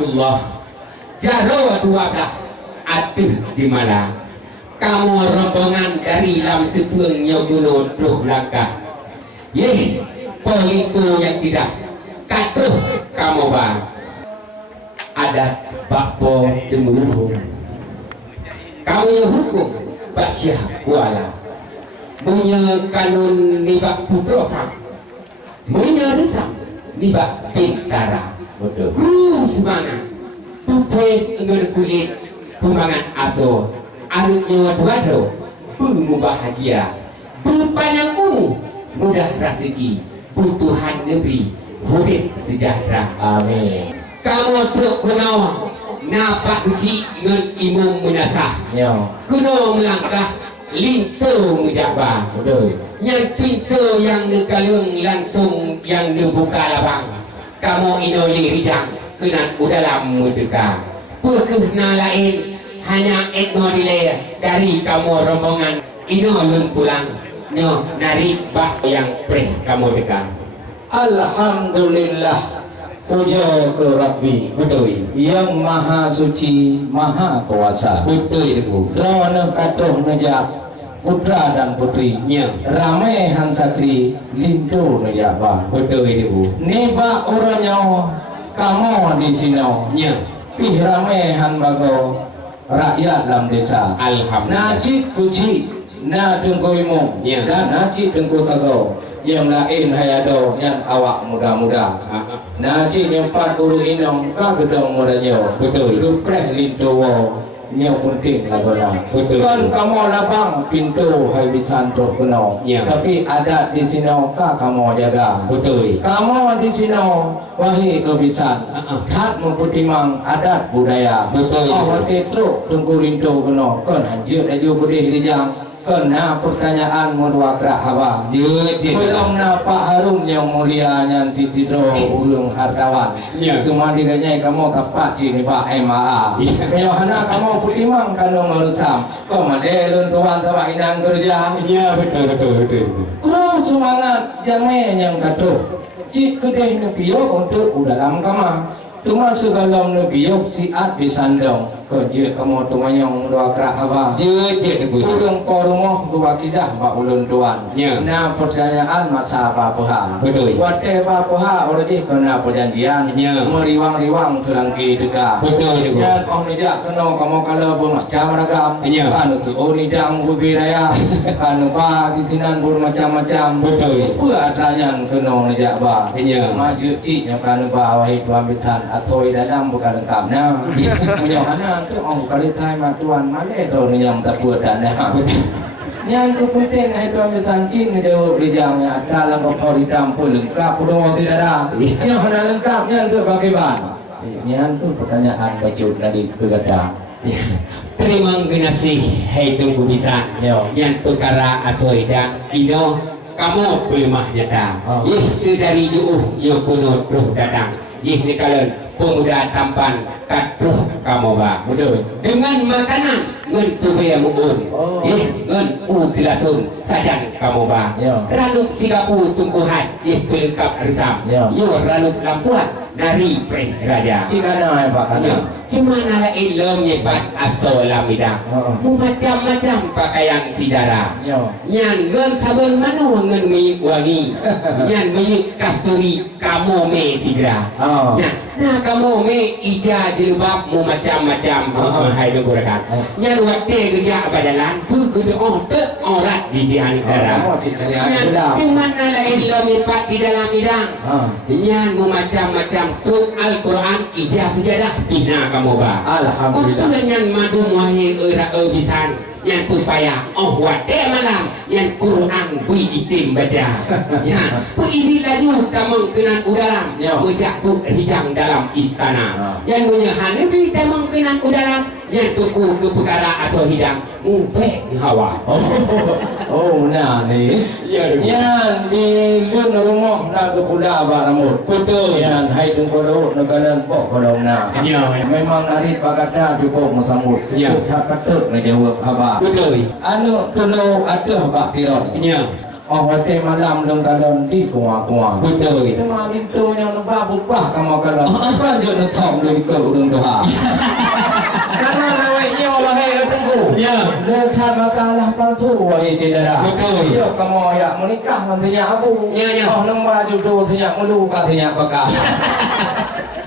rahmatullah. Jaro 12 atuh di mana? Kamu rombongan dari lam sepengnya gunung Truh Langkah. Yeh, politu yang tidak katuh kamu bang. Adat bakpo temuruhum. Kamu yang hukum baksyah kuala. Punya kanun nibak putrofang. Punya resam nibak pintara. Betul. Guru semangat. Tupai enggak kulit pembangan aso. Anaknya duado, bahagia, berpanjang umur, mudah rezeki, butuhan negeri, hidup sejahtera. Amin. Kamu tak kenal, napak uci dengan imam menasah. Yo. Kena melangkah, lintu menjabar. Betul. Yang pintu yang negalung langsung yang dibuka labang. Kamu inoli rijang, kena udalam mudeka. Pekehna lain. Hanya etno delay dari kamu rombongan ino lun pulang nyo nari bak yang preh kamu dekat. Alhamdulillah, puja ke Rabbi. Betul. Yang maha suci, maha kuasa. Betul itu. Lawan katuh nejak putra dan putri. Ya. Ramai han sakri lintu nejak bah. Betul itu. Niba orangnya kamu di sini. Ya. Pih ramai han bago rakyat dalam desa. Alhamdulillah. Najib kuci, na tunggu imum, Ya. dan najib tunggu sago. Yang lain hayado, yang awak muda-muda. Najib yang 40 inong, ka gedong mudanya. Betul. Lupreh lintuwo, yang penting lagona. Betul. Kan kamu labang pintu hai bisanto kuno. Ya. Tapi ada di sini ka kamu jaga. Betul. Kamu di sini wahai kebisan. Tat memputimang adat budaya. Betul. Awak itu tunggu lintu kuno. Kan hanjir aju budih rijang. Kena pertanyaan modwa krak hawa. Belum Pak Harun yang mulia yang titidro ulung hartawan. Ya. Cuma diganya kamu kapak cini Pak MAA. Menyahana kamu putimang kandung merusam. Kau madelun tuan tawa inang kerja. Ya betul. Semangat jamin yang katuh. Cik kedai nebiyo untuk udalam kama. Cuma segala nebiyo siat bisandong. Kerja kamu tumanyong dua kerak apa? Kurang porumah dua kidah Pak Ulun Tuan. Ya. Nah pertanyaan masa apa-apa. Betul. Wate apa-apa oleh kena perjanjian. Ya. Meriwang-riwang selangki deka. Betul. Dan nijak kena kamu kalau bermacam ragam. Ya. Kan tu nidang budaya. Kan pa di sinan bermacam-macam. Betul. Apa adanya kena nijak ba? Ya. Maju cik yang kan ba wahai tuan bitan atau dalam bukan lengkapnya. Menyahana tu orang kali thai ma tuan mana tu ni yang tak buat dan yang tu penting hai tuan bertangking jauh rijangnya dalam kau hitam pun lengkap pun tidak ada yang hanya lengkap yang tu bagaimana yang tu pertanyaan baju dari kegada. Terima kasih hai tunggu bisa yang tukara atau dan ino kamu pelimah nyata. Ih sedari jauh yang kuno terus datang. Ih ni kalian pemuda tampan katuh kamu ba. Betul. Dengan makanan ngen tubaya muun. Ngen tilasun sajan kamu ba. Ranuk sigapu tumpuhan pelengkap resam. Yo ranuk lampuan nari pre raja. Cikana Pak kata. Cuma nala ilom nyebat asal lamidang. Mu macam-macam pakaian tidara. Yang ngen sabun manu ngen minyak wangi. Yang minyak kasturi kamu me tidra. Nah kamu me ija jilbab mu macam-macam hai dengkurakan. Yang waktu kerja badalan begitu orat di sini negara. Yang cuma nala ilom nyebat di dalam bidang. Yang mu macam-macam tu Al-Quran ija sejarah bina kamu ba. Alhamdulillah. Untuk yang madu muahi bisan yang supaya wate malam yang Quran bui itim baca. Ya, pu ini laju tamang kenan udalam. Baca pu hijang dalam istana. Yang punya hanebi tamang kenan udalam yang tuku ke perkara atau hidang mupeh hawa. Oh nah ni. Yang di lun rumah nak ke pula abang rambut. Betul. Yang hai tunggu dulu negara pok kalau nak. Memang hari Pak kata cukup mesambut. Tak patut nak jawab haba. Betul. Anu tulu aduh Pak Tirot. Oh, hotel malam dong kalon di kuah-kuah. Betul. Cuma itu yang lebah bubah kamu kalon. Apa je nak tom lebih ke urung doa. Karena nawainya wahai tunggu. Ya. Lekat makalah palsu wahai cedera. Betul. Yo kamu ya menikah nantinya abu. Ya. Oh, nombor jodoh tinya mulu katanya bakal.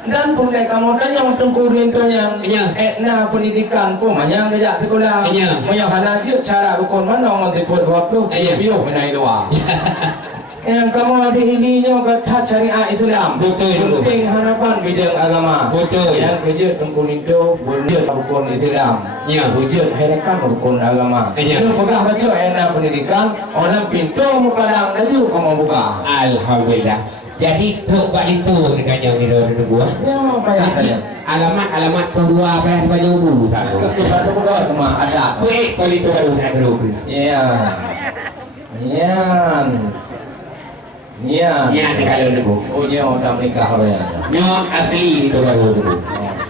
Dan punai kamu tanya tunggu rindu yang etna pendidikan pun banyak kerja sekolah. Banyak hanajuk cara rukun mana orang tepuk waktu. Biar menai doa. Yang kamu ada ininya kata syariat Islam. Betul. Penting harapan bidang agama. Betul. Yang kerja tunggu rindu wujud rukun Islam. Wujud harapan rukun agama. Itu bukan baca etna pendidikan orang pintu mukalang laju kamu buka. Alhamdulillah. Jadi tok balik tu dekanya ni dah gua. Ya, payah tanya. Alamat kedua apa yang banyak dulu tak. Satu bukan cuma ada. Baik kalau itu baru nak dulu. Ya. Ya. Ya ni kalau dulu. Oh, ya dah menikah orang. Nyok asli itu baru dulu.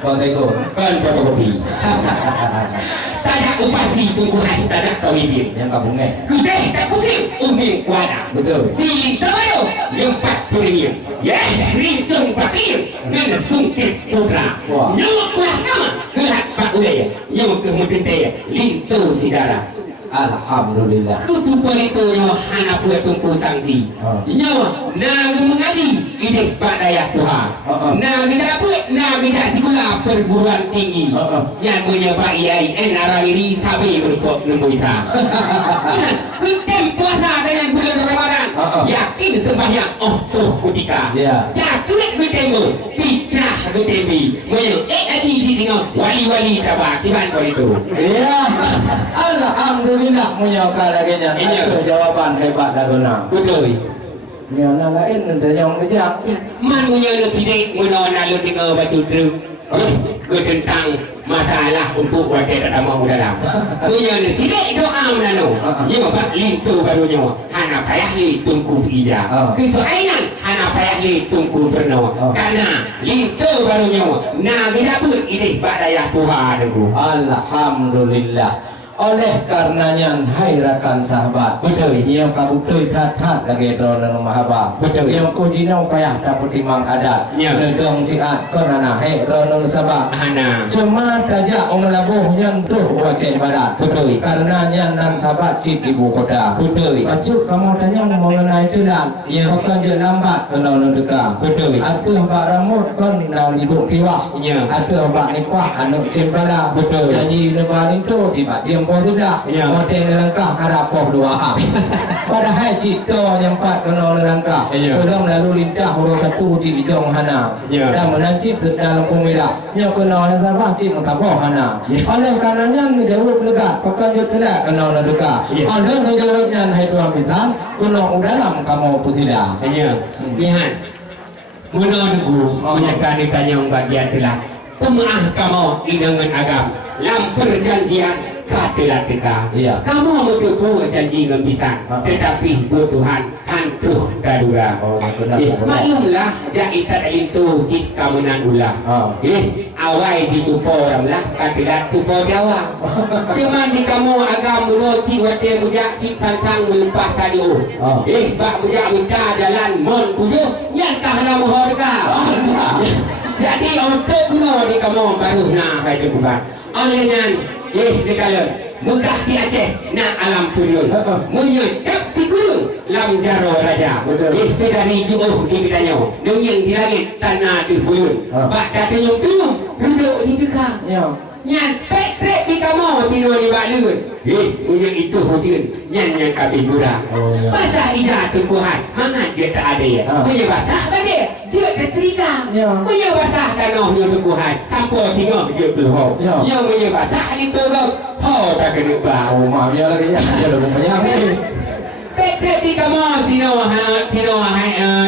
Kau tengok. Kan fotokopi. Tajak upasi tunggu hari tajak kawibir. Yang kampungnya. Kudai tak pusing umil kuada. Betul. Si tayo yang pat tulinya. Ya, rincung pakir. Nana tungkit sudra. Nyok kuah kama. Gerak pak ulaya. Yang kemudian dia lintu sidara. Alhamdulillah. Tutupan itu nyawa hana buat tungku sangsi. Nyawa nang mengaji ide pada daya Tuhan. Nang kita apa? Nang kita sekolah perguruan tinggi. Yang menyebab iai enaraliri sabi berpok nemuita. Kutem puasa dengan bulan Ramadan. Yakin sembahyang tuh ketika. Jakut kutemu fitrah kutembi. Menyebab aji tengok wali-wali tabak tiban itu. Ya. Alhamdulillah menyokal lagi nya. Itu jawaban hebat dah benar. Betul. Yang lain nanti yang kerja. Manunya lu tidak menolak lu tinggal batu truk. Tentang masalah untuk wadah tak mau dalam. Punya lu tidak doa menanu. Yang bak lintu barunya. Hana payah li tungku ija. Kesoalan hana payah li tungku terno. Karena lintu barunya. Nah kita pun ide badaya Tuhan aku. Alhamdulillah. Oleh karenanya hai rakan sahabat. Betul. Yang kabutui tat-tat lagi dalam mahabah. Betul. Yang kau jinau payah dapat timang adat. Nedong siat korana hai rono sabah. Hana. Cuma tajak orang labuh yang tuh wajah barat. Betul. Karenanya nan sahabat cip ibu kota. Betul. Acuk kamu tanya mengenai tulang. Bukan je lambat kena dekat. Betul. Atuh bak rambut kon nang dibuk tiwah. Atuh bak nipah anu cembala. Betul. Janji nebarin tu tiba jempol sudah. Model langkah harapoh dua. Padahal cita yang empat kena langkah. Tolong lalu lintah huruf satu di hidung hana. Dan menancip ke dalam pemilah. Yang kena sabah cip mengkaboh hana. Oleh karenanya menjawab legat. Pakai jut kelak kena legat. Oleh menjawabnya hai tuan bintang. Kena dalam kamu pusida. Lihat. Menunggu menyekan ditanya bagian telah. Pemaah kamu dengan agam. Lam perjanjian katilah kita. Kamu betul janji ngembisan, tetapi Tuhan hantu darurat. Maklumlah jaitan lintu cik kamunan ulah. Awai dicupo ramlah katilah tupo Jawa. Cuman di kamu agam mulo cik wate mujak cik tantang melumpah kadiu. Bak mujak minta jalan mon tujuh yang kahana mohorka. Jadi untuk kuno di kamu baru nak baca bukan. Olehnya dikala megah di Aceh nak alam turun. Menyecap di gunung lam jaro raja. Sedari jubuh di bidanya. Yang di langit tanah di bulun. Bak datang tuyung duduk di dekang. Nyan pek di kamu tino ni balun. Punya itu hujan. Nyan kabin gula. Basah ijah tumpuhan. Mangat dia tak ada ya. Punya basah bagi. Dia keterika. Punya basah tanahnya tumpuhan. Tanpa tinggal dia peluh. Yang punya basah itu kau. Hau tak kena bau. Maaf ya lagi ya. Dia lebih banyak. Pek di kamu tino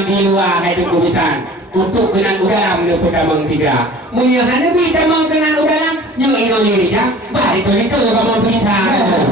di luar hai tumpuhan. Untuk kenal udalam dia pertama tiga. Punya hanabi tamang kenal udalam. Yang Indonesia, balik itu kamu bisa.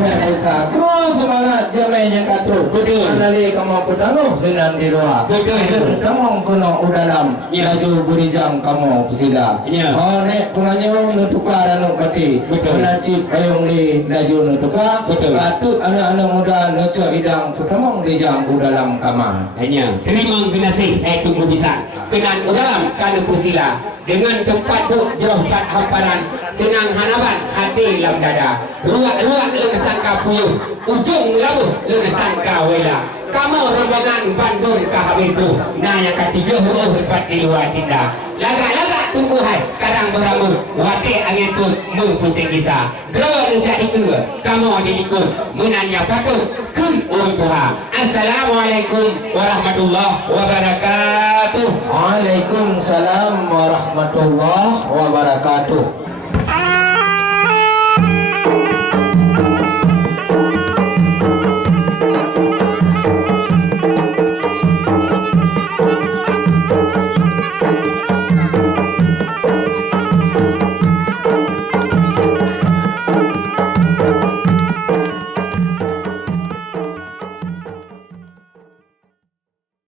Kita terus semangat jamai yang katu. Betul. Andali kamu petanu sinan di luar. Betul. Kamu kena udalam. Laju burijang kamu pesila. Oh nek penganyo nutukar anu pati. Menacip ayung li laju nutukar. Katu anak-anak muda nucuk idang petemu di jam udalam kamar. Hanya terima binasih tunggu bisa. Kenan udalam kana pesila. Dengan tempat duk jauh kat hamparan, senang hanaban hati lam dada, ruak-ruak lena sangka puyuh, ujung labuh lena sangka wela. Kamu rombongan Bandung ke habitu, nah yang ketiga hebat di luar tindak. Lagak-lagak tumbuhan karang berambut, wate angin pun mempusing kisah. Dro menjadi ke, kamu didikun, menanya patut, kun untuha. Assalamualaikum warahmatullahi wabarakatuh. Waalaikumsalam warahmatullahi wabarakatuh.